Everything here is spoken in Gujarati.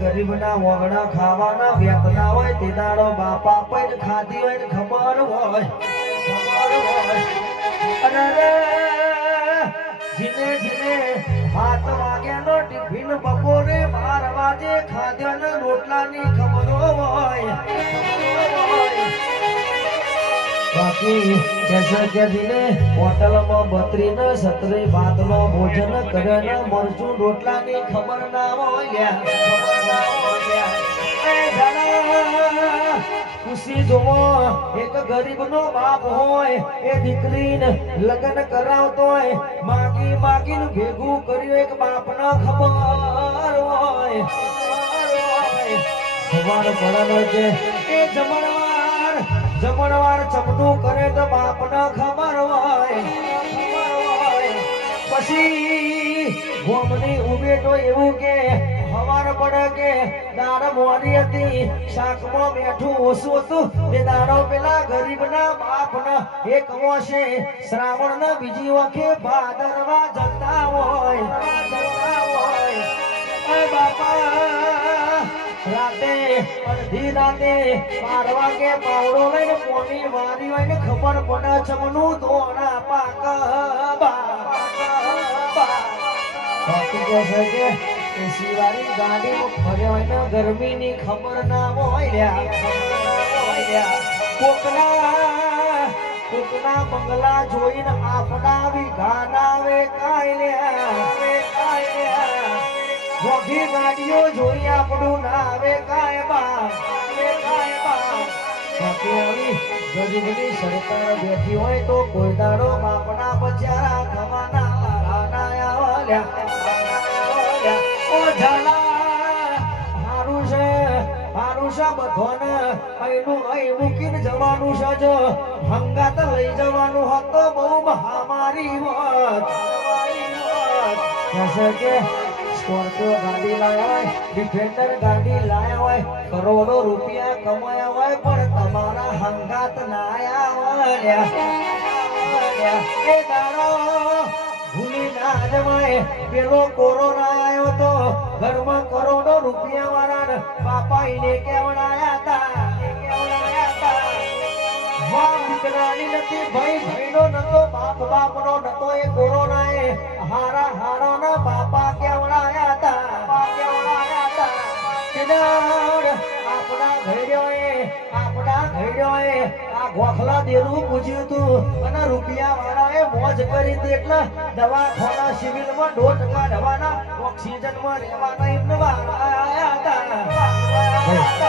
ગરીબના વગડા ખાવાના વેતના હોય તે દાડો બાપા પણ ખાધી હોય ને ખબર હોય અરે જીને જીને 7 વાગ્યાનો ટિફિન બપોરે 12 વાગે ખાધ્યાને રોટલાની ખબર હોય બાકી કેસે કે જીને હોટલમાં 32 ને 37 ભાતનો ભોજન કરે ને મરચું રોટલાની ખબર ના હોય ખુશી જોવો એક ગરીબનો બાપ હોય એ દીકરીને લગ્ન કરાવતો હોય માગી માગીને ભેગું કર્યું એક બાપને ખબર હોય ખબર પડે કે એ જમણવાર ચમનું કરે તો બાપને ખબર હોય પછી ગોમની ઉમેટો એવું કે હવાર પડે કે દાળ મોડી હતી શાકમાં બેઠું ઓછું હતું તે દાડો પેલા ગરીબના બાપને એક વર્ષે શ્રાવણના બીજી વખતે ભાદરવા જતા હોય બાપા રાતે અડધી રાતે 12 વાગે પાવડો લઈને પોની વારી હોય ને ખબર પડે ચમનું દોણા પાક બાકી કહે કે એસી વાળી ગાડીમાં ફર્યો હોય ને ગરમીની ખબર ના હોય કોકના બંગલા જોઈને આપણા વિઘા નાવે કાય મોઘી ગાડીઓ જોઈ આપણું ના આવે કાય બા ગરીબની સરકાર બેઠી હોય તો કોઈ દાડો બાપના બચારા થવાના બધોને અહીં મૂકીને જવાનું છે જો હંગાત લઈ જવાનું હોત તો બહુ મહામારી હોત કે સ્કોર્પિયો ગાડી લાયા હોય ડિફેન્ડર ગાડી લાયા હોય કરોડો રૂપિયા કમાયા હોય પણ તમારા હંગાત ના આયા એ દાડો ભૂલી ના જવાય પેલો કોરોના આવ્યો તો ઘરમાં કરોડો રૂપિયા વાળા બાપા એને કેવડાયા હતા દીકરાની નથી ભાઈનો નતો બાપનો નતો એ કોરોના એ હારા ના બાપા કેવડાયા હતા આપણા ઘડ્યોએ આ ગોખલા દેરું પૂછ્યું તું અને રૂપિયા વાળાએ મોજ કરી હતી એટલે દવાખાના સિવિલમાં 2% ઓક્સિજનમાં રહેવાના એમને આયા હતા